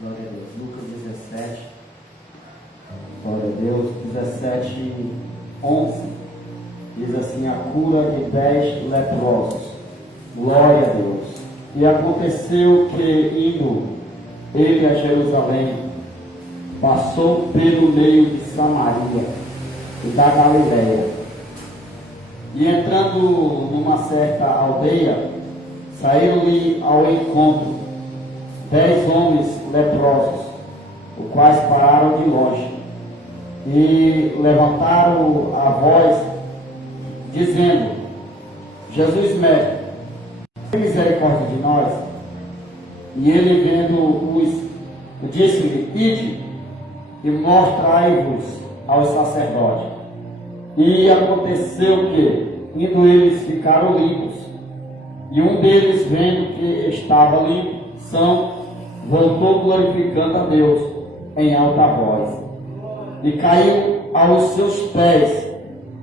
Glória a Deus. Lucas 17. Glória a Deus. 17, 11. Diz assim: a cura de 10 leprosos. Glória a Deus. E aconteceu que, indo ele a Jerusalém, passou pelo meio de Samaria e da Galileia. E entrando numa certa aldeia, saíram-lhe ao encontro 10 homens leprosos, os quais pararam de longe e levantaram a voz, dizendo: Jesus Mestre, tem misericórdia de nós. E ele, vendo-os, disse-lhe: ide e mostrai-vos aos sacerdotes. E aconteceu que, indo eles, ficaram limpos. E um deles, vendo que estava limpo, voltou glorificando a Deus em alta voz. E caiu aos seus pés,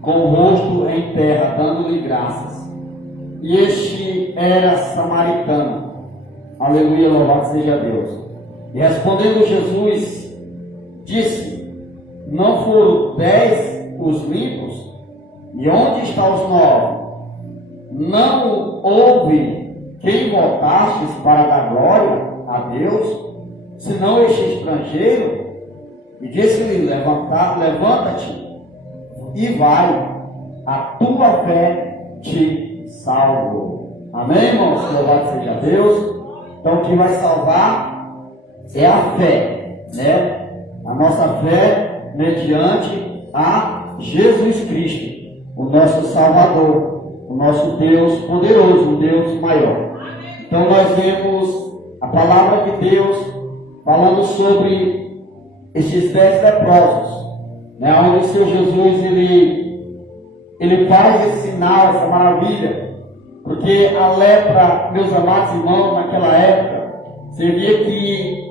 com o rosto em terra, dando-lhe graças. E este era samaritano. Aleluia, louvado seja Deus. E respondendo Jesus, disse: não foram 10 os limpos? E onde estão os 9? Não houve quem voltastes para dar glória a Deus, senão este estrangeiro? E disse-lhe: levanta-te e vai, a tua fé te salvou. Amém, irmãos? Louvado seja Deus. Então o que vai salvar é a fé, né? A nossa fé mediante a Jesus Cristo, o nosso Salvador, o nosso Deus poderoso, o Deus maior. Então nós vemos a palavra de Deus falando sobre estes 10 leprosos, né? Onde o Senhor Jesus ele faz esse sinal, essa maravilha, porque a lepra, meus amados irmãos, naquela época, você via que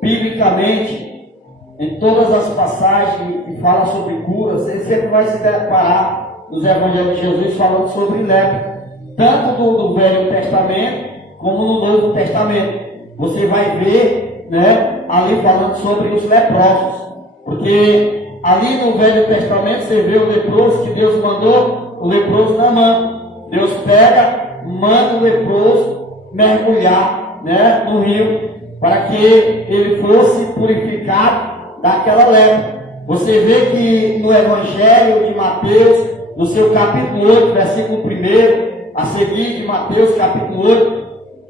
biblicamente, em todas as passagens que falam sobre cura, você sempre vai se deparar nos evangelhos de Jesus falando sobre lepra, tanto do Velho Testamento como no Novo Testamento. Você vai ver, né, ali falando sobre os leprosos, porque ali no Velho Testamento você vê o leproso que Deus mandou, o leproso Naamã. Deus pega, manda o leproso mergulhar, né, no rio, para que ele fosse purificado daquela lepra. Você vê que no Evangelho de Mateus, no seu capítulo 8, versículo 1, a seguir de Mateus capítulo 8,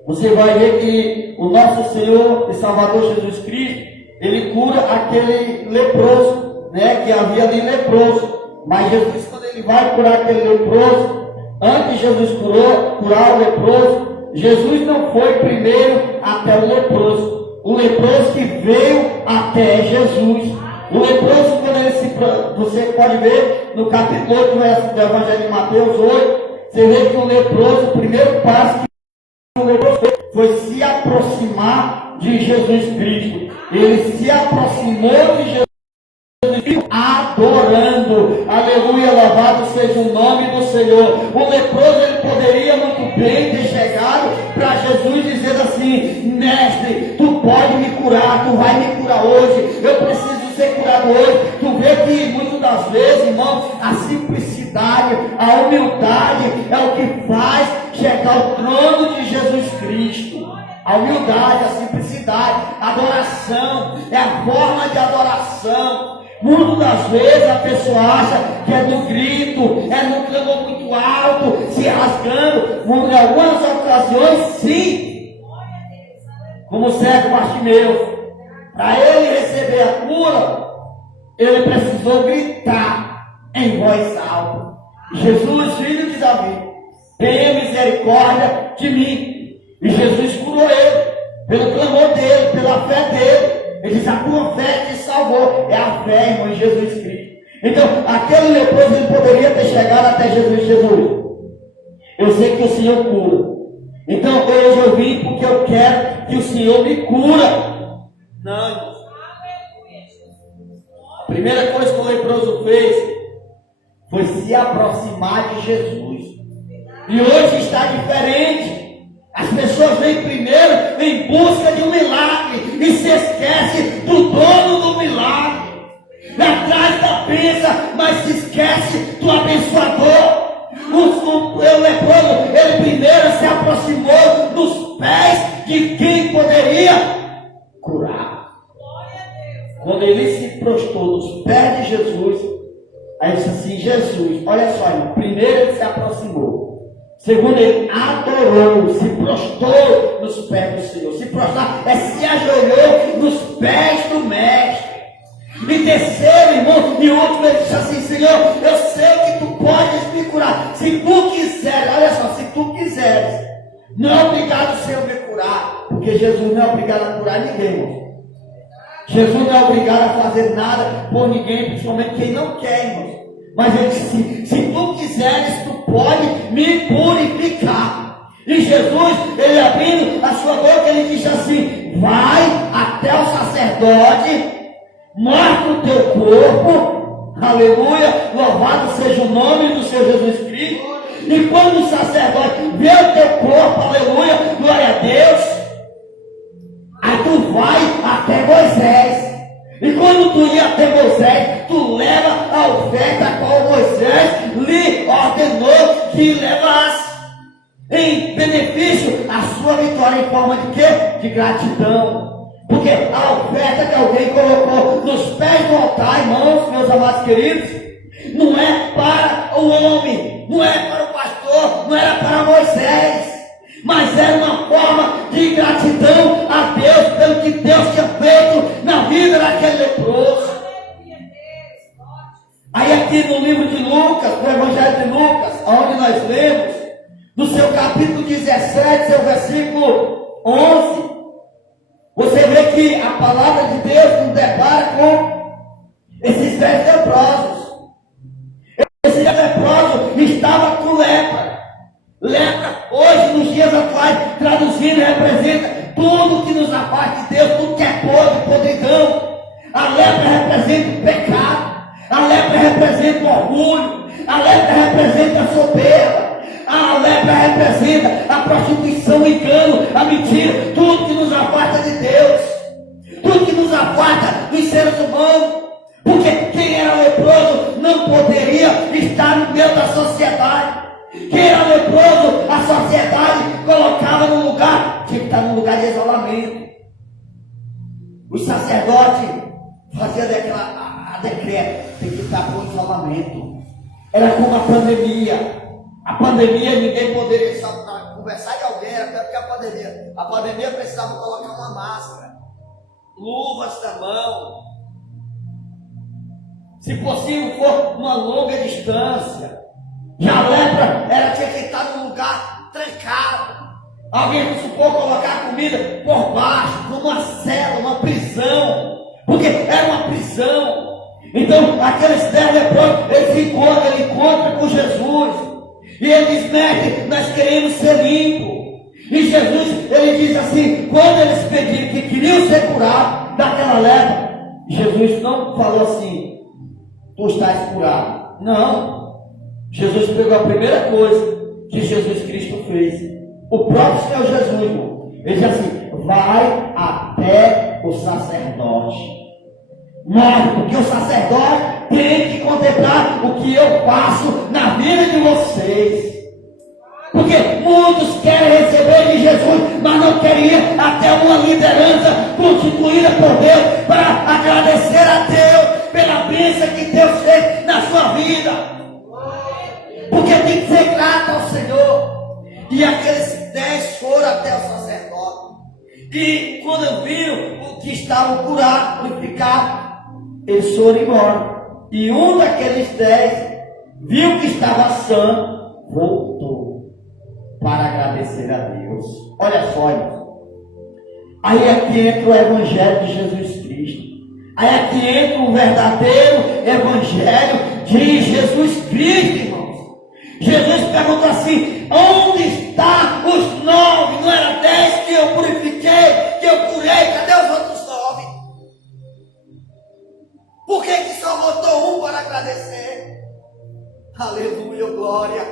você vai ver que o nosso Senhor e Salvador Jesus Cristo, ele cura aquele leproso, né, que havia ali leproso. Mas Jesus, quando ele vai curar aquele leproso, antes de Jesus curar o leproso, Jesus não foi primeiro até o leproso. O leproso que veio até Jesus. O leproso, quando você pode ver no capítulo 8 do Evangelho de Mateus 8, você vê que o leproso, o primeiro passo que o leproso fez foi se aproximar de Jesus Cristo. Ele se aproximou de Jesus Cristo adorando. Aleluia, louvado seja o nome do Senhor. O leproso, ele poderia muito bem ter chegado para Jesus dizendo assim: mestre, tu pode me curar, tu vai me curar hoje, eu preciso ser curado hoje. Tu vê que muitas das vezes, irmão, a simplicidade, a humildade é o que faz chegar ao trono de Jesus Cristo. A humildade, a simplicidade, a adoração é a forma de adoração. Muitas das vezes a pessoa acha que é no grito, é no clamor muito alto, se rasgando. Em algumas ocasiões, sim, como o cego Bartimeu, para ele receber a cura, ele precisou gritar em voz alta: Jesus, filho de Davi, tenha misericórdia de mim. E Jesus curou ele, pelo clamor dele, pela fé dele. Ele diz: a tua fé te salvou. É a fé, irmão, em Jesus Cristo. Então, aquele leproso, ele poderia ter chegado até Jesus. Jesus, eu sei que o Senhor cura. Então, hoje eu vim porque eu quero que o Senhor me cura. Não, irmão. A primeira coisa que o leproso fez foi se aproximar de Jesus. E hoje está diferente. As pessoas vêm primeiro em busca de um milagre e ser parece do abençoador. O leproso, ele primeiro se aproximou dos pés de quem poderia curar. Quando ele se prostrou nos pés de Jesus, aí ele disse assim: Jesus, olha só, irmão, primeiro ele se aproximou. Segundo, ele adorou, se prostrou nos pés do Senhor. Se prostrar é se ajoelhou nos pés do Mestre. E terceiro, irmão, e último, ele disse assim: Senhor, eu sei que tu podes me curar. Se tu quiseres, olha só, se tu quiseres, não é obrigado o Senhor me curar, porque Jesus não é obrigado a curar ninguém, irmão. Jesus não é obrigado a fazer nada por ninguém, principalmente quem não quer, irmão. Mas ele disse: se tu quiseres, tu pode me purificar. E Jesus, ele abrindo a sua boca, ele disse assim: vai até o sacerdote, mostra o teu corpo, aleluia, louvado seja o nome do Senhor Jesus Cristo. E quando o sacerdote vê o teu corpo, aleluia, glória a Deus, aí tu vai até Moisés. E quando tu ir até Moisés, tu leva a oferta a qual Moisés lhe ordenou que levasse, em benefício a sua vitória, em forma de quê? De gratidão. Porque a oferta que alguém colocou nos pés do altar, irmãos, meus amados queridos, não é para o homem, não é para o pastor, não era para Moisés, mas era uma forma de gratidão a Deus pelo que Deus tinha feito na vida daquele leproso. Aí aqui no livro de Lucas, no Evangelho de Lucas, onde nós lemos, no seu capítulo 17, seu versículo 11, você vê que a palavra de Deus nos depara com esses 10 leprosos. Esse leproso estava com lepra. Lepra, hoje, nos dias atuais, traduzindo, representa tudo que nos afasta de Deus, tudo que é podre, podridão. A lepra representa o pecado. A lepra representa o orgulho. A lepra representa a soberba. A lepra representa a prostituição, o engano, a mentira, tudo que nos afasta de Deus, tudo que nos afasta dos seres humanos, porque quem era leproso não poderia estar no meio da sociedade. Quem era leproso, a sociedade colocava no lugar, tinha que estar num lugar de isolamento. Os sacerdotes faziam a decreto, tem que estar com isolamento. Era como a pandemia. A pandemia, ninguém poderia conversar de alguém, era pior que a pandemia. A pandemia precisava colocar uma máscara, luvas na mão, se possível for uma longa distância. E a lepra tinha que estar num lugar trancado. Alguém, vamos supor, colocar a comida por baixo, como uma cela, uma prisão, porque era uma prisão. Então, aqueles 10 leprosos, ele encontra com Jesus. E ele diz: mestre, nós queremos ser limpos. E Jesus, ele diz assim, quando eles pediram que queriam ser curados daquela lepra, Jesus não falou assim: tu estás curado. Não. Jesus pegou a primeira coisa que Jesus Cristo fez. O próprio Senhor Jesus, irmão, ele diz assim: vai até o sacerdote. Morre, porque o sacerdote tem que contemplar o que eu faço na vida de vocês. Porque muitos querem receber de Jesus, mas não querem ir até uma liderança constituída por Deus para agradecer a Deus pela bênção que Deus fez na sua vida. Porque tem que ser grato ao Senhor. E aqueles 10 foram até o sacerdote. E quando viram o que estavam curados, purificados, eles foram embora. E um daqueles 10 viu que estava sã, voltou para agradecer a Deus. Olha só, irmão. Aí aqui entra o Evangelho de Jesus Cristo. Aí aqui entra o verdadeiro Evangelho de Jesus Cristo, irmãos. Jesus perguntou assim: onde estão os 9? Não era 10 que eu purifiquei, que eu curei? Cadê os outros 9? Por que só voltou um para agradecer? Aleluia, glória.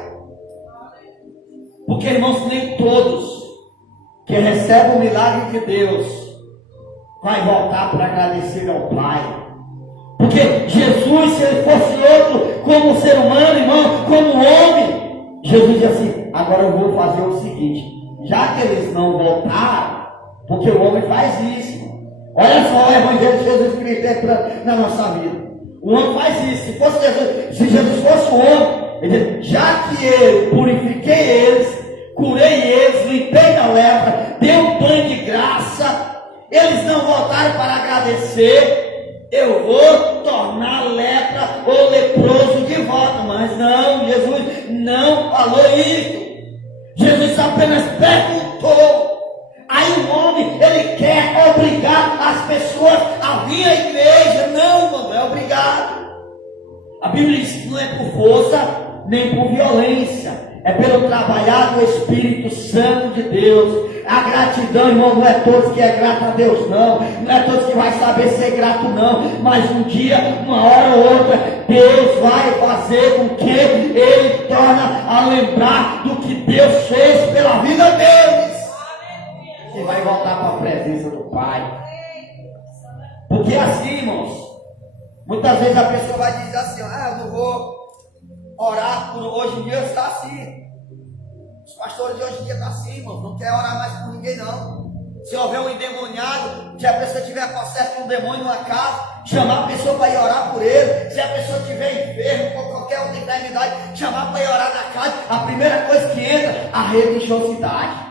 Porque, irmãos, nem todos que recebem o milagre de Deus vai voltar para agradecer ao Pai. Porque Jesus, se ele fosse outro, como ser humano, irmão, como homem. Jesus disse assim: agora eu vou fazer o seguinte, já que eles não voltaram, porque o homem faz isso. Olha só o Evangelho de Jesus Cristo entrando na nossa vida. O homem faz isso. Se Jesus fosse o homem, ele diz: já que eu purifiquei eles, curei eles, limpei da lepra, dei um banho de graça, eles não voltaram para agradecer, eu vou tornar lepra ou leproso de volta. Mas não, Jesus não falou isso. Jesus apenas perguntou. Aí o homem, ele quer obrigar as pessoas a vir à igreja. Não é obrigado. A Bíblia diz que não é por força, nem por violência, é pelo trabalhar do Espírito Santo de Deus. A gratidão, irmão, não é todos que é grato a Deus, não é todos que vai saber ser grato, não, mas um dia, uma hora ou outra, Deus vai fazer com que ele torne a lembrar do que Deus fez pela vida deles. Você vai voltar para a presença do Pai. Porque assim, irmãos, muitas vezes a pessoa vai dizer assim: eu não vou orar por hoje em dia. Está assim. Os pastores de hoje em dia estão assim, irmãos, não quer orar mais por ninguém, não. Se houver um endemoniado, se a pessoa tiver possesso de um demônio numa casa, chamar a pessoa para ir orar por ele. Se a pessoa estiver enfermo com qualquer outra enfermidade, chamar para ir orar na casa. A primeira coisa que entra, a religiosidade.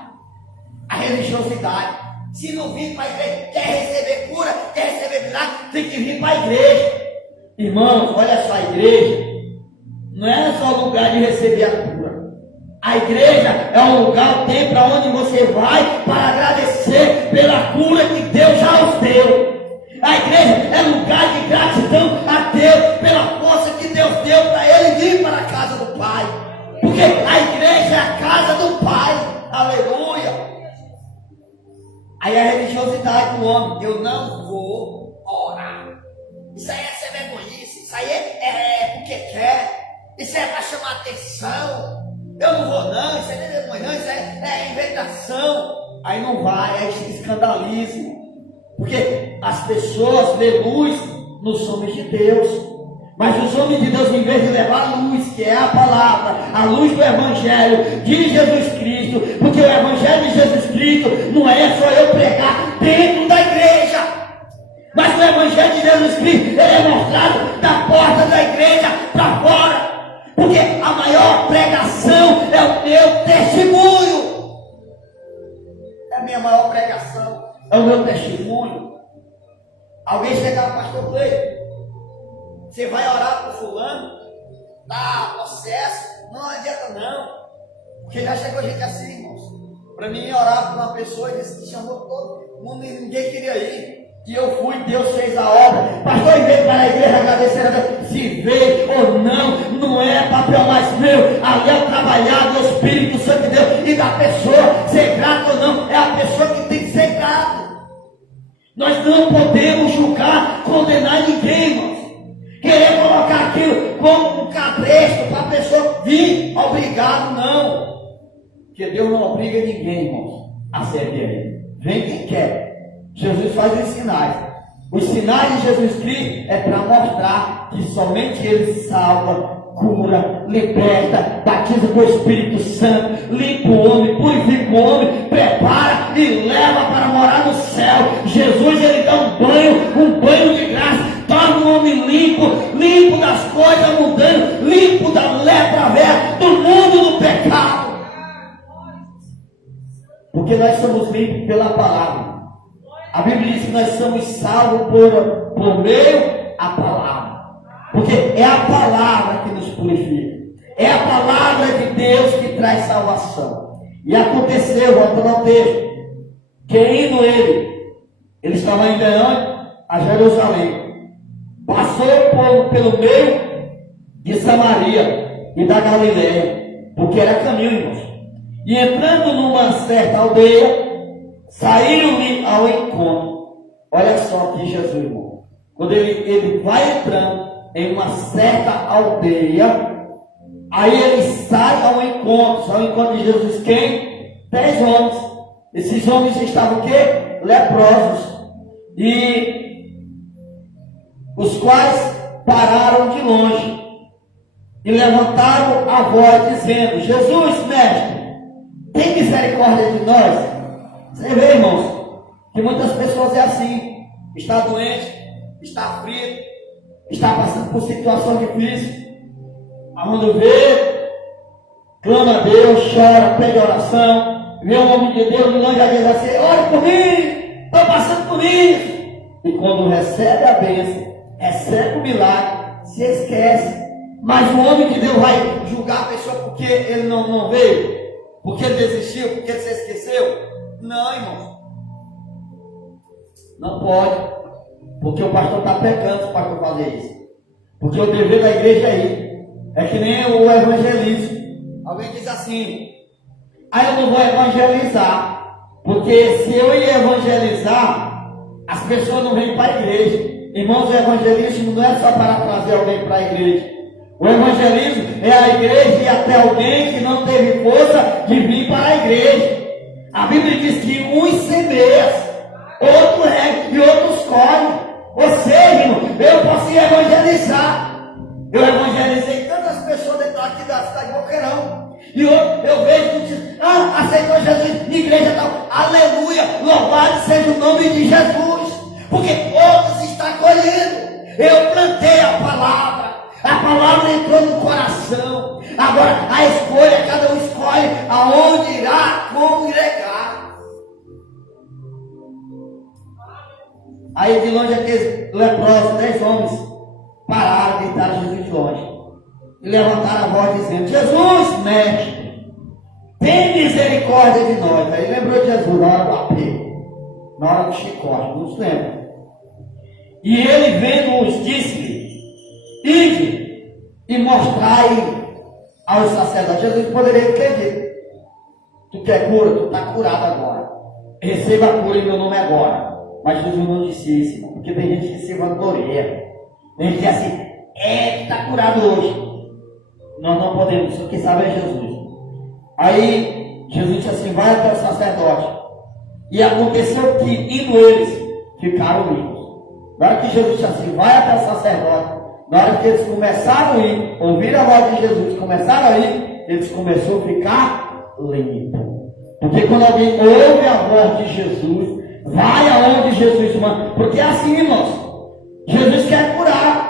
A religiosidade. Se não vir para a igreja, quer receber cura, quer receber milagre, tem que vir para a igreja. Irmãos, olha só, a igreja não é só lugar de receber a cura. A igreja é um lugar, um templo onde você vai para agradecer pela cura que Deus já os deu. A igreja é lugar de gratidão a Deus pela força que Deus deu para ele vir para a casa do Pai. Porque a igreja é a casa do Pai. Aleluia. Aí a religiosidade do homem: eu não vou orar. Isso aí é ser vergonhice. Isso aí é porque quer. Isso é para chamar atenção. Eu não vou não, isso aí não é vergonha não, isso é inventação. Aí não vai, aí se escandaliza. Porque as pessoas lê luz nos homens de Deus. Mas os homens de Deus, em vez de levar a luz, que é a palavra, a luz do Evangelho de Jesus Cristo, porque o Evangelho de Jesus Cristo não é só eu pregar dentro da igreja, mas o Evangelho de Jesus Cristo, ele é mostrado da porta da igreja para fora. Porque a maior pregação é o meu testemunho. É a minha maior pregação, é o meu testemunho. Alguém chegar, pastor Cleiton, você vai orar por fulano, dá processo, não adianta não. Porque já chegou gente assim, irmãos. Para mim orar por uma pessoa, ele disse que chamou todo mundo e ninguém queria ir. E eu fui, Deus fez a obra. Pastor, veio para a igreja agradecer a Deus. Se veio ou não é papel mais meu. Ali é o trabalhar do Espírito Santo de Deus e da pessoa. Ser grato ou não, é a pessoa que tem que ser grato. Nós não podemos julgar, condenar ninguém, irmãos. Querer colocar aquilo como um cabresto para a pessoa vir. Obrigado, não. Porque Deus não obriga ninguém, irmãos, a servir a Ele. Vem quem quer. Jesus faz os sinais. Os sinais de Jesus Cristo é para mostrar que somente Ele salva, cura, liberta, batiza com o Espírito Santo, limpa o homem, purifica o homem, prepara e leva para morar no céu. Jesus, ele dá um banho de graça, torna o homem limpo das coisas mundanas, limpo da lepra velha, do mundo do pecado. Porque nós somos limpos pela palavra. A Bíblia diz que nós somos salvos por meio da palavra. Porque é a palavra que nos purifica. É a palavra de Deus que traz salvação. E aconteceu, voltando ao texto, que indo ele estava indo a Jerusalém. Passou pelo meio de Samaria e da Galileia, porque era caminho, irmãos. E entrando numa certa aldeia, saíram-lhe ao encontro. Olha só aqui Jesus, irmão. Quando ele vai entrando em uma certa aldeia, aí ele sai ao encontro de Jesus. Quem? 10 homens. Esses homens estavam o quê? Leprosos. E os quais pararam de longe e levantaram a voz dizendo: Jesus, mestre, tem misericórdia de nós. Você vê, irmãos, que muitas pessoas é assim, está doente, está aflito, está passando por situação difícil, aonde vê, clama a Deus, chora, pede oração, vê o homem de Deus de longe a diz assim: olha por mim, estou passando por isso. E quando recebe a bênção, recebe o milagre, se esquece. Mas o homem de Deus vai julgar a pessoa porque ele não veio, porque ele desistiu, porque ele se esqueceu? Não, irmão. Não pode. Porque o pastor está pecando se o pastor fazer isso. Porque o dever da igreja é ir. É que nem o evangelismo. Alguém diz assim: eu não vou evangelizar, porque se eu ir evangelizar, as pessoas não vêm para a igreja. Irmãos, o evangelismo não é só para trazer alguém para a igreja. O evangelismo é a igreja e até alguém que não teve força de vir para a igreja. A Bíblia diz que uns semeiam, outros regam e outros colhem. Ou seja, irmão, eu posso ir evangelizar. Eu evangelizei tantas pessoas dentro aqui da cidade de Boqueirão. E eu vejo que diz: aceitou Jesus na igreja tal. Aleluia, louvado seja o nome de Jesus. Porque todos estão colhendo. Eu plantei a palavra entrou no coração. Agora a escolha, cada um escolhe aonde irá congregar. Aí de longe aqueles leprosos, 10 homens, pararam, gritaram Jesus de longe e levantaram a voz dizendo: Jesus, mestre, tem misericórdia de nós. Aí lembrou de Jesus na hora do apelo, na hora do chicote, não se lembra. E ele vendo-os disse-lhe: ide e mostrai aos sacerdotes. Jesus poderia ter dito: tu quer cura? Tu está curado agora, receba a cura em meu nome agora. Mas Jesus não disse isso, porque tem gente que se vangloria. Tem gente que diz assim: que está curado hoje. Nós não podemos, só que sabe é Jesus. Aí Jesus disse assim: vai até o sacerdote. E aconteceu que, indo eles, ficaram limpos. Na hora que Jesus disse assim: vai até o sacerdote, na hora que eles começaram a ir, ouviram a voz de Jesus, começaram a ir, eles começaram a ficar limpos. Porque quando alguém ouve a voz de Jesus, vai aonde Jesus manda. Porque é assim, irmãos, Jesus quer curar.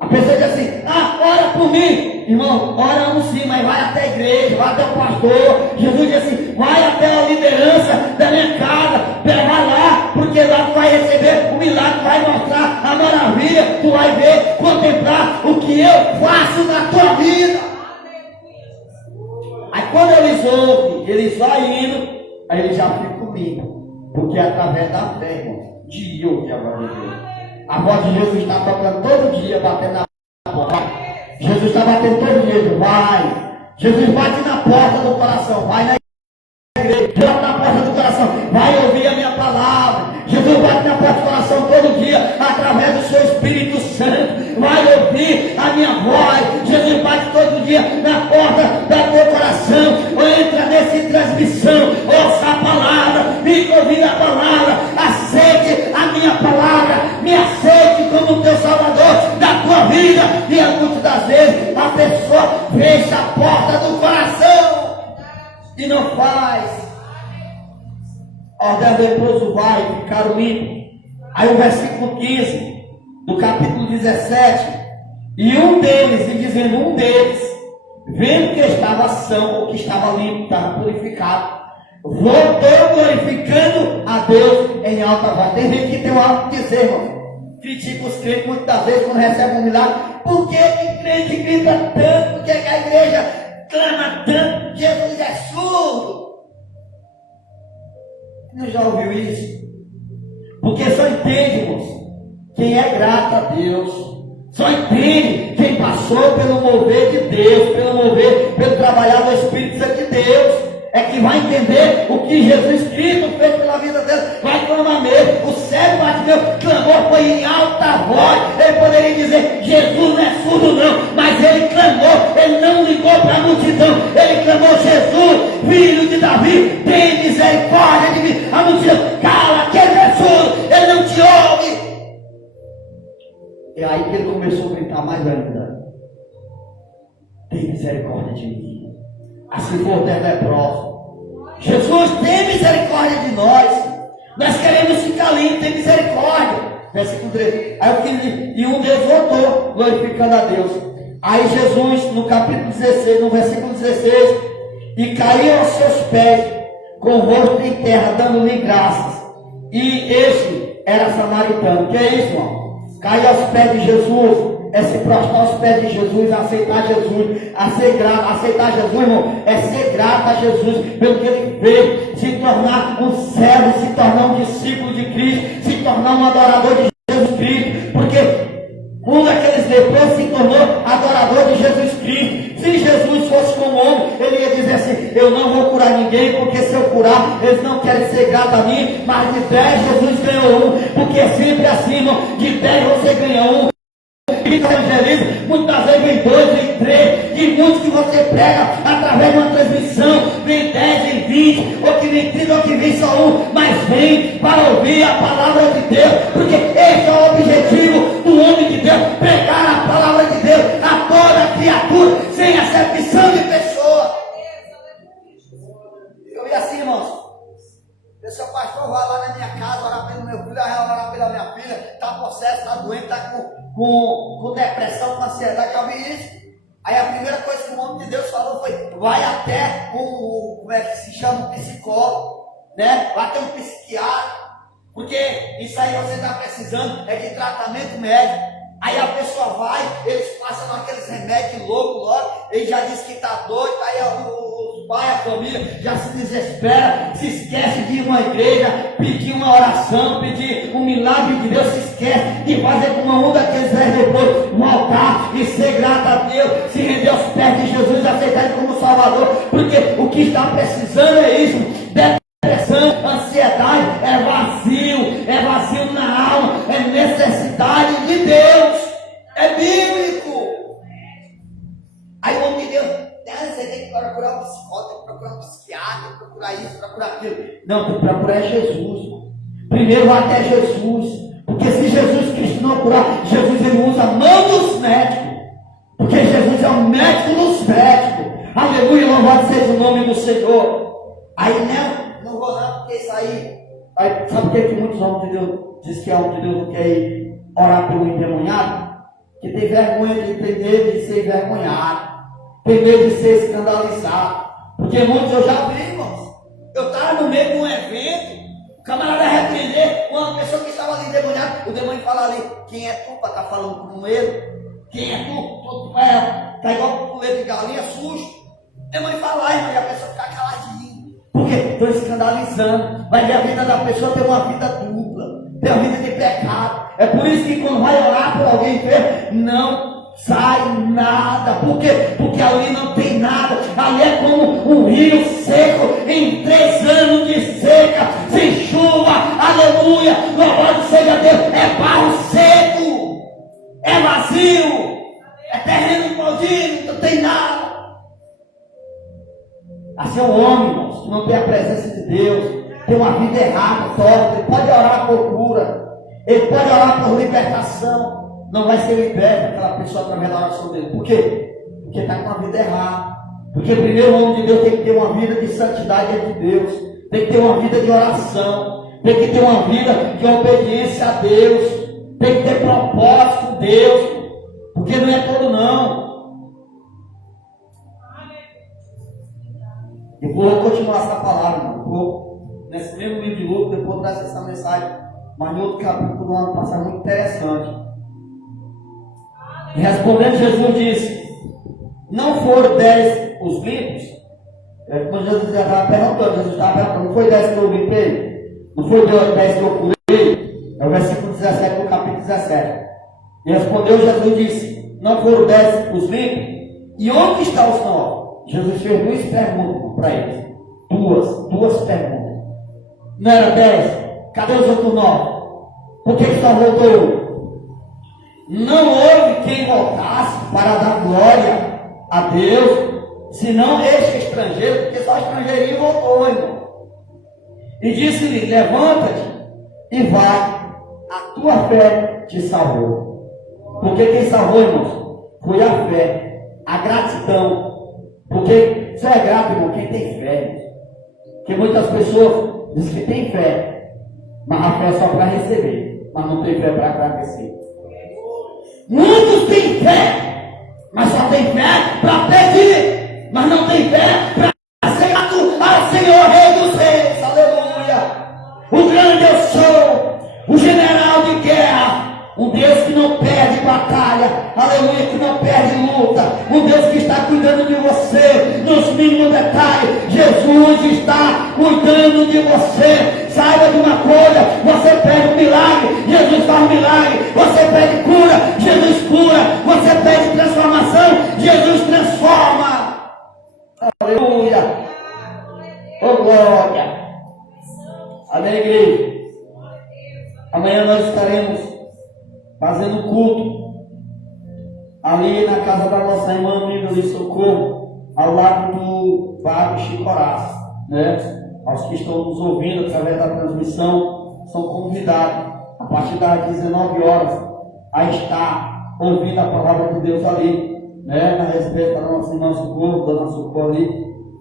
A pessoa diz assim: ora por mim. Irmão, oramos sim, mas vai até a igreja, vai até o pastor. Jesus diz assim: vai até a liderança da minha casa, vai lá, porque lá tu vai receber o milagre, tu vai mostrar a maravilha, tu vai ver, contemplar o que eu faço na tua vida. Aí quando eles ouvem, eles vão indo, aí eles já ficam comigo, porque é através da fé, irmão, de ouvir a voz de Deus. A voz de Jesus está tocando todo dia, batendo na porta. Jesus está batendo todo dia, vai. Jesus bate na porta do coração, vai na igreja, bate na porta do coração, vai ouvir a minha palavra. Jesus bate na porta do coração todo dia, através do seu Espírito Santo, vai ouvir a minha voz. Jesus bate todo dia na porta do teu coração. Entra nessa transmissão, ouça a palavra, fica ouvindo a palavra, aceite a minha palavra, me aceite como teu Salvador da tua vida. E muitas das vezes a pessoa fecha a porta do coração e não faz. Depois o vai, ficaram limpos. Aí o versículo 15 do capítulo 17: e um deles, vendo que estava são, ou que estava limpo, estava purificado, voltou glorificando a Deus em alta voz. Tem gente que tem algo que dizer, irmão. Critica os crentes muitas das vezes quando recebe um milagre. Por que o crente grita tanto? Por que a igreja clama tanto? Jesus é surdo. Você já ouviu isso? Porque só entende, irmãos, quem é grato a Deus. Só entende quem passou pelo mover de Deus, pelo trabalhar do Espírito Santo de Deus. É que vai entender o que Jesus Cristo fez pela vida dele. Vai clamar mesmo. O cego Bartimeu clamou, foi em alta voz. Ele poderia dizer: Jesus não é surdo não, mas ele clamou, ele não ligou para a multidão, ele clamou: Jesus, filho de Davi, tem misericórdia de mim. A multidão: cala, que ele não é surdo, ele não te ouve. É aí que ele começou a gritar mais ainda. tem misericórdia de mim. Assim foi o 10 leprosos. Jesus, tem misericórdia de nós. Nós queremos ficar limpos, tem misericórdia. Versículo 13. E um deles voltou, glorificando a Deus. Aí Jesus, no capítulo 16, no versículo 16, e caiu aos seus pés, com o rosto em terra, dando-lhe graças. E este era samaritano. Que é isso, irmão? Cair aos pés de Jesus é se prostrar aos pés de Jesus, aceitar Jesus, aceitar Jesus, irmão, é ser grato a Jesus pelo que ele fez, se tornar um servo, se tornar um discípulo de Cristo, se tornar um adorador de Jesus Cristo, porque um daqueles leprosos se tornou adorador de Jesus Cristo. Se Jesus fosse como homem, ele ia dizer assim: eu não vou curar ninguém, porque se eu curar, eles não querem ser gratos a mim. Mas de 10 Jesus ganhou um, porque é sempre assim, irmão, de 10 você ganha um. Evangelismo, muitas vezes vem 2, vem 3, e muitos que você prega através de uma transmissão, vem 10, vem 20, ou que vem 30, ou que vem só um, mas vem para ouvir a palavra de Deus, porque esse é o objetivo do homem de Deus, pregar a palavra de Deus a toda criatura, sem acepção de pessoa. Eu ia assim, irmãos. Seu pastor vai lá na minha casa orar pelo meu filho, orar pela minha filha, está possesso, está doente, está com depressão, com ansiedade, já vi isso. Aí a primeira coisa que o homem de Deus falou foi: vai até como é que se chama, um psicólogo, né? Vai até um psiquiatra, porque isso aí você está precisando é de tratamento médico. Aí a pessoa vai, eles passam aqueles remédios loucos logo, ele já diz que está doido, aí o pai, a família já se desespera, se esquece de ir a uma igreja, pedir uma oração, pedir um milagre de Deus, se esquece de fazer como um daqueles 10 depois, um altar e ser grato a Deus, se render aos pés de Jesus, aceitar Ele como Salvador, porque o que está precisando é isso. Depressão, ansiedade, é vazio na alma, é necessidade de Deus, é bíblico. Aí o homem de Deus, você tem que procurar um psicólogo, tem que procurar um psiquiatra, tem que procurar isso, procurar aquilo. Não, tem que procurar Jesus. Primeiro vai até Jesus, porque se Jesus Cristo não curar, Jesus ele usa a mão dos médicos, porque Jesus é o médico dos médicos. Aleluia, louvado seja o nome do Senhor. Aí não vou não, porque isso aí sabe por que muitos homens de Deus dizem que é homem de Deus não quer ir orar pelo endemoniado? Que tem vergonha de entender, de ser envergonhado, tem medo de ser escandalizado, porque muitos eu já vi, irmãos. Eu estava no meio de um evento, o camarada repreender uma pessoa que estava ali endemoniada, o demônio fala ali: quem é tu para estar falando com ele? Quem é tu? Tu está igual puleiro de galinha, sujo. O demônio fala, irmão, e a pessoa fica caladinha. Por quê? Estou escandalizando. Mas a vida da pessoa tem uma vida dupla, tem uma vida de pecado. É por isso que quando vai orar por alguém, não sai nada. Por quê? Porque ali não tem nada. Ali é como um rio seco em 3 anos de seca, sem chuva. Aleluia, louvado seja Deus. É barro seco, é vazio, é terreno baldio, não tem nada. Assim é o homem, irmãos, que não tem a presença de Deus, tem uma vida errada, torta. Ele pode orar por cura, ele pode orar por libertação, não vai ser liberto aquela pessoa através da oração dele. Por quê? Porque está com a vida errada. Porque primeiro o homem de Deus tem que ter uma vida de santidade diante de Deus, tem que ter uma vida de oração, tem que ter uma vida de obediência a Deus, tem que ter propósito com Deus, porque não é todo não. Eu vou continuar essa palavra, irmão. Nesse mesmo livro de Lucas, eu vou trazer essa mensagem, mas no outro capítulo do ano passado, muito interessante. E respondendo, Jesus disse: não foram 10 os limpos? Quando Jesus estava perguntando, não foi 10 que eu limpei? Não foi 10 que eu curei? É o versículo 17 do capítulo 17. E respondeu, Jesus disse: não foram 10 os limpos? E onde estão os 9? Jesus fez 2 perguntas para eles. Duas perguntas. Não era 10? Cadê os outros 9? Por que só voltou? Não houve quem voltasse para dar glória a Deus, senão este estrangeiro, porque só estrangeirinho voltou, irmão. E disse-lhe: levanta-te e vai, a tua fé te salvou. Porque quem salvou, irmãos, foi a fé a gratidão. Porque você é grato, irmão, quem tem fé. Porque muitas pessoas dizem que tem fé, mas a fé é só para receber, mas não tem fé para agradecer. Muitos têm fé, mas só tem fé para pedir, mas não tem fé para ser grato ao Senhor, Rei dos Reis. Aleluia! O grande eu sou, o general de guerra. Um Deus que não perde batalha, aleluia, que não perde luta, um Deus que está cuidando de você nos mínimos detalhes. Jesus está cuidando de você. Saiba de uma coisa: você pede um milagre, Jesus faz um milagre. Você pede cura, Jesus cura. Você pede transformação, Jesus transforma. Aleluia, oh glória. Amém, igreja? Amanhã nós estaremos fazendo culto ali na casa da nossa irmã amiga de Socorro, ao lado do Padre Chicoraz, né? Aos que estão nos ouvindo através da transmissão, são convidados a partir das 19 horas a estar ouvindo a palavra de Deus ali, né? Na residência da nossa irmã Socorro, da nossa Socorro ali,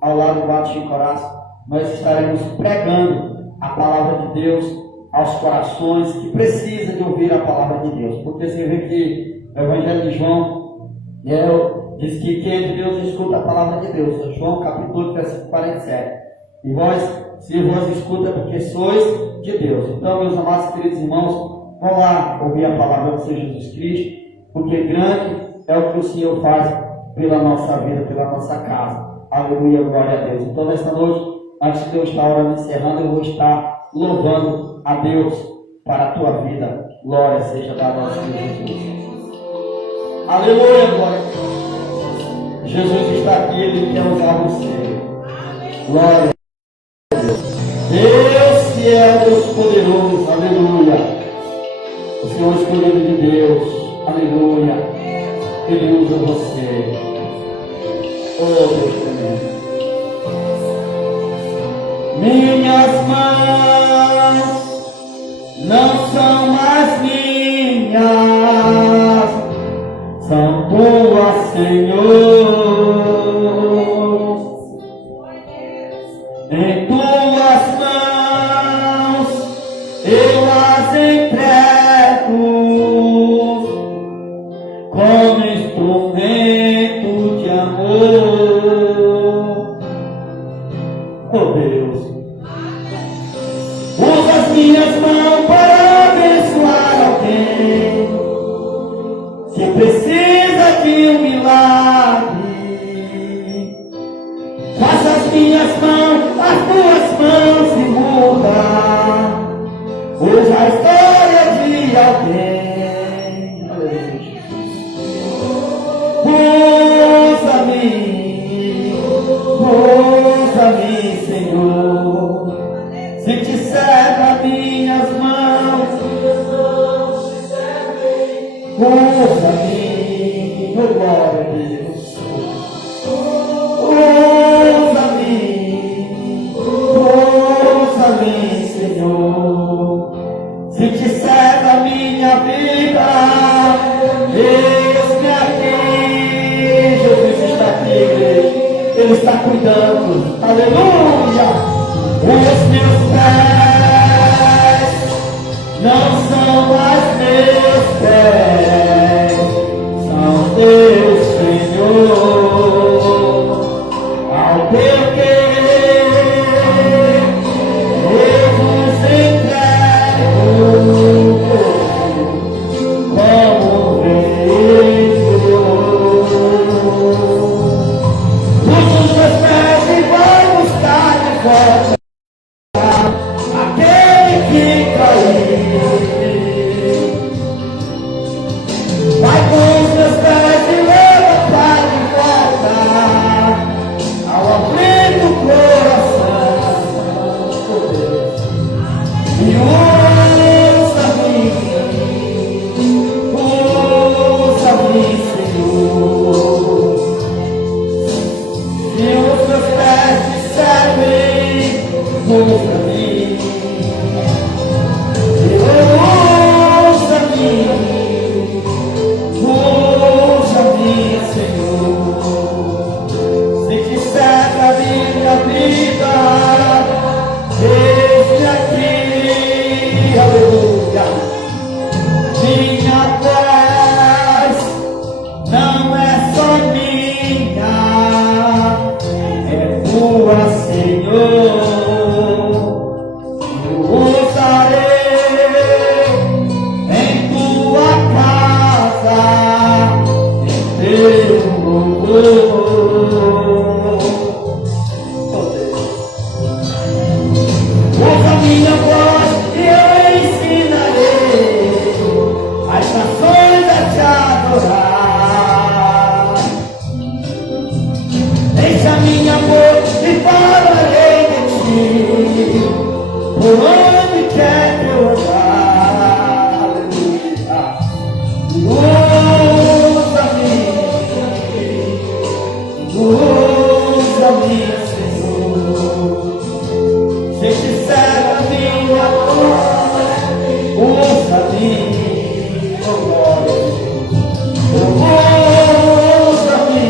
ao lado do Padre Chicoraz. Nós estaremos pregando a palavra de Deus aos corações que precisam de ouvir a palavra de Deus. Porque você vê que o Evangelho de João, diz que quem é de Deus escuta a palavra de Deus. João capítulo 8, versículo 47. E se vós escuta, é porque sois de Deus. Então, meus amados queridos irmãos, vão lá ouvir a palavra do Senhor Jesus Cristo, porque grande é o que o Senhor faz pela nossa vida, pela nossa casa. Aleluia, glória a Deus. Então, nesta noite, antes de eu estar orando encerrando, eu vou estar louvando a Deus para a tua vida. Glória seja dada ao Senhor Jesus. Aleluia, glória a Deus. Jesus está aqui, Ele quer usar você. Glória a Deus. Deus que é Deus poderoso. Aleluia. O Senhor escolhido de Deus. Aleluia. Ele usa você. Oh, Deus tremendo. Minhas mãos não são mais minhas, são tuas, Senhor. Em tuas mãos eu as entrego como instrumento de amor. Oh Deus, usa as minhas mãos para abençoar alguém que precisa de um milagre. Faça as minhas mãos, as tuas mãos se mudar. Usa a história de alguém. Usa-me, Senhor. Se te serve as minhas mãos, usa-me, oh glória a Deus. Usa-me, Senhor. Se te serve a minha vida, eis-me aqui. Jesus está aqui, igreja. Ele está cuidando. Aleluia. Os meus pés não são mais meus pés, são teus, Senhor. Ao teu querer eu vos entrego como vencedor. Usa os meus pés e vai buscar de volta aquele que caiu. aleluia. Minha voz não é só minha, é tua, Senhor. Eu usarei em tua casa, em teu louvor. Usa minha voz e eu ensinarei as nações a te adorar. Deixa minha boca e falarei de ti, por onde quer que eu andar. Aleluia. Usa-me, Senhor. Se quiser a minha voz, usa-me, oh glória. Usa-me,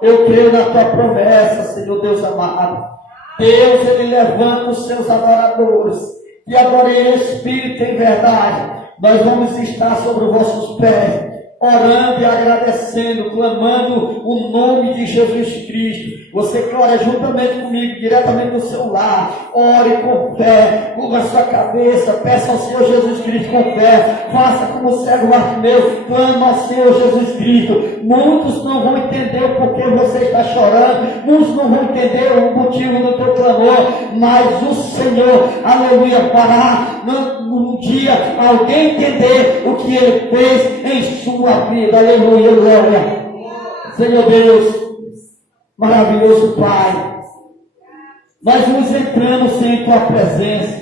eu creio na tua promessa, Senhor Deus amado. Deus, Ele levanta os seus adoradores, e adorem em espírito e em verdade. Nós vamos estar sobre os vossos pés, orando e agradecendo, clamando o nome de Jesus Cristo. Você que ora juntamente comigo, diretamente no seu lar, ore com fé, curva a sua cabeça, peça ao Senhor Jesus Cristo com fé, faça como o cego Bartimeu, clama ao Senhor Jesus Cristo. Muitos não vão entender o porquê você está chorando, muitos não vão entender o motivo do teu clamor, mas o Senhor, aleluia, fará num dia alguém entender o que Ele fez em sua vida, aleluia, glória. Senhor Deus, maravilhoso Pai, nós nos entramos em tua presença,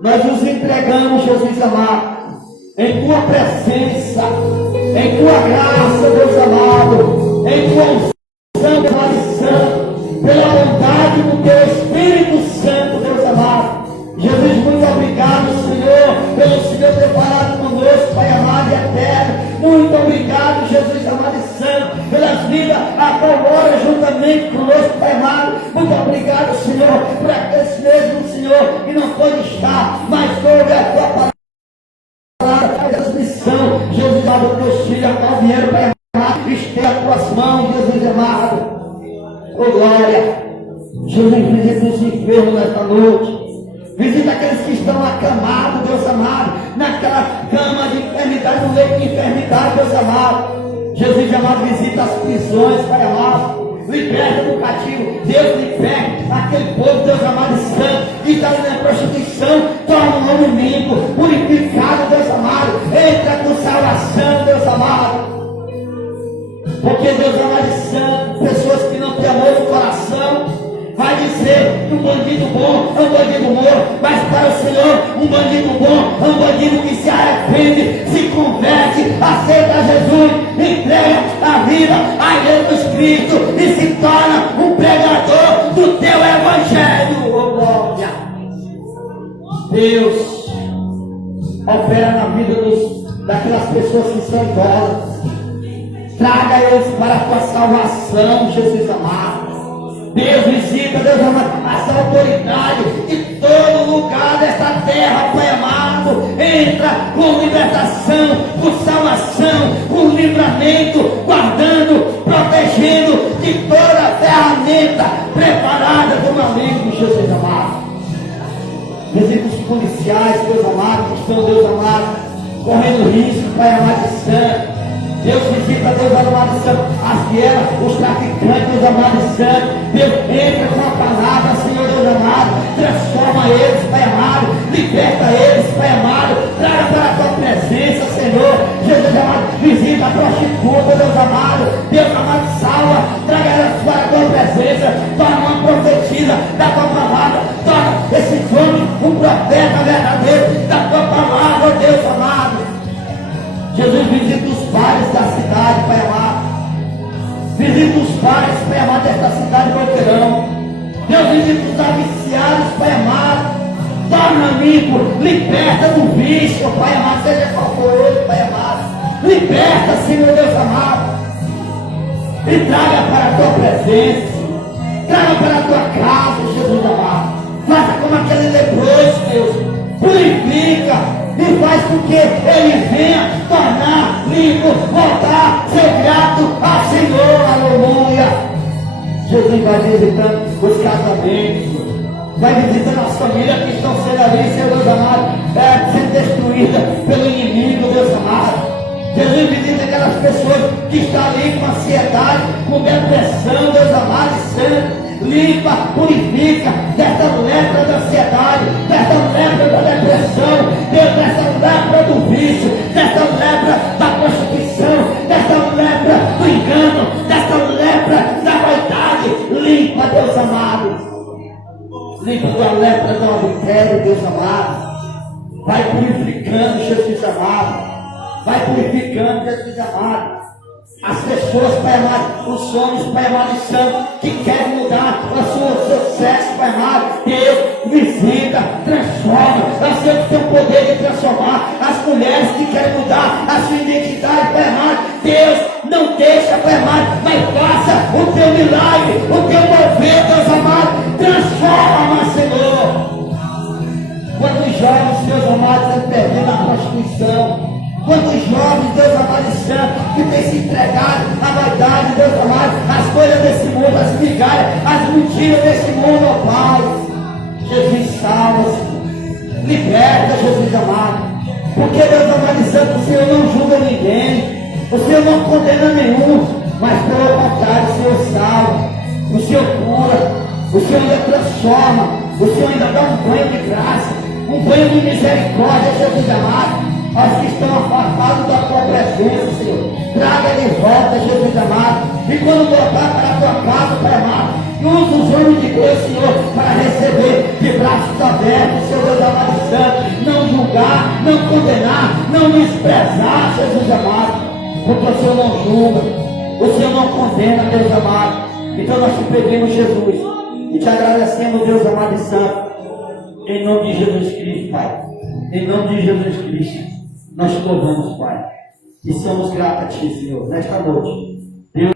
nós nos entregamos, Jesus amado, em tua presença, em tua graça, Deus amado, em tua unção, Pai Santo, pela bondade do teu Espírito Santo, Deus amado. Jesus, muito obrigado, Senhor, pelo Senhor preparado conosco, Pai amado e eterno. Muito obrigado, Jesus amado e santo, pelas vidas a qual ora juntamente conosco, Pai amado. Muito obrigado, Senhor, por aqueles mesmos, Senhor, que não pode estar, mas ouve a tua palavra, a transmissão, Jesus amado, teus filhos, a qual vieram, Pai amado, esteja as tuas mãos, Jesus amado. Oh glória, Jesus, visita os enfermos nesta noite. Visita aqueles que estão acamados, Deus amado, naquela cama de enfermidade, no leito de enfermidade, Deus amado. Jesus amado, visita as prisões, Pai amado. Liberta do cativo, Deus liberta aquele povo, Deus amado e santo, que está na prostituição, torna um homem limpo, purificado, Deus amado. Entra com salvação, Deus amado. Porque Deus amado e santo, pessoas que não têm amor no coração, vai dizer que um bandido bom é um bandido morto, mas para o Senhor, um bandido bom é um bandido que se arrepende, se converte, aceita Jesus, entrega a vida a Jesus Cristo e se torna um pregador do teu evangelho. Oh glória! Deus opera na vida daquelas pessoas que são idólatras. Traga eles para a tua salvação, Jesus amado. Deus visita, Deus amado, as autoridades de todo lugar desta terra, Pai amado. Entra com libertação, com salvação, com livramento, guardando, protegendo de toda a ferramenta preparada do maligno, Jesus amado. Visita os policiais, Deus amado, que estão, Deus amado, correndo risco, Pai amado e santo. Deus visita, Deus amado e santo, as guerras, os traficantes, Deus amado e santo. Deus entra com a palavra, Senhor Deus amado, transforma eles, Pai amado, liberta eles, Pai amado, traga para a tua presença, Senhor. Jesus amado, visita a prostituta, Deus amado, Deus amado, salva, traga elas para a tua presença, torna uma profetisa da tua palavra, torna esse homem um profeta verdadeiro da tua palavra, Deus amado. Jesus, visita os pais da cidade, Pai amado. Visita os pais, Pai amado, desta cidade de Boqueirão. Deus, visita os aviciados, Pai amado. Torna limpo, liberta do vício, Pai amado, seja qual for ele, Pai amado. Liberta, Senhor Deus amado. E traga para a tua presença. Traga para a tua casa, Jesus amado. Faça como aquele leproso, Deus. Purifica. E faz com que ele venha tornar limpo, voltar, ser grato ao Senhor, aleluia. Jesus vai visitando os casamentos, vai visitando as famílias que estão sendo ali, Senhor Deus amado, sendo destruídas pelo inimigo, Deus amado. Jesus visita aquelas pessoas que estão ali com ansiedade, com depressão, Deus amado e santo. Limpa, purifica desta lepra da ansiedade, desta lepra da depressão, Deus, desta lepra do vício, desta lepra da prostituição, desta lepra do engano, desta lepra da vaidade. Limpa, Deus amado. Limpa a lepra do adultério, Deus amado. Vai purificando, Jesus amado. Vai purificando, Jesus amado. As pessoas, Pai amado, os sonhos, Pai amado e santo, que querem mudar o seu sexo, Pai amado, Deus visita, transforma. Eu sei que tem o poder de transformar as mulheres que querem mudar a sua identidade, Pai amado. Deus não deixa, Pai amado, mas faça o teu milagre, o teu mover, Deus amado. Transforma, Senhor. Quantos jovens, Deus amado, estão perdendo a prostituição? Quantos jovens, Deus amado e santo, que têm se entregado à vaidade, Deus amado, as coisas desse mundo, as migalhas, as mentiras desse mundo, ó Pai. Jesus salva-se, liberta, Jesus amado. Porque, Deus amado e santo, o Senhor não julga ninguém, o Senhor não condena nenhum, mas pelo contrário, o Senhor salva, o Senhor cura, o Senhor ainda transforma, o Senhor ainda dá um banho de graça, um banho de misericórdia, Jesus amado. Os que estão afastados da tua presença, Senhor, traga de volta, Jesus amado. E quando voltar para a tua casa, Pai amado, usa os homens de Deus, Senhor, para receber de braços abertos, Senhor Deus amado e santo. Não julgar, não condenar, não desprezar, Jesus amado. Porque o Senhor não julga, o Senhor não condena, Deus amado. Então nós te pedimos, Jesus, e te agradecemos, Deus amado e santo, em nome de Jesus Cristo, Pai. Em nome de Jesus Cristo. Nós te louvamos, Pai, e somos gratos a Ti, Senhor, nesta noite.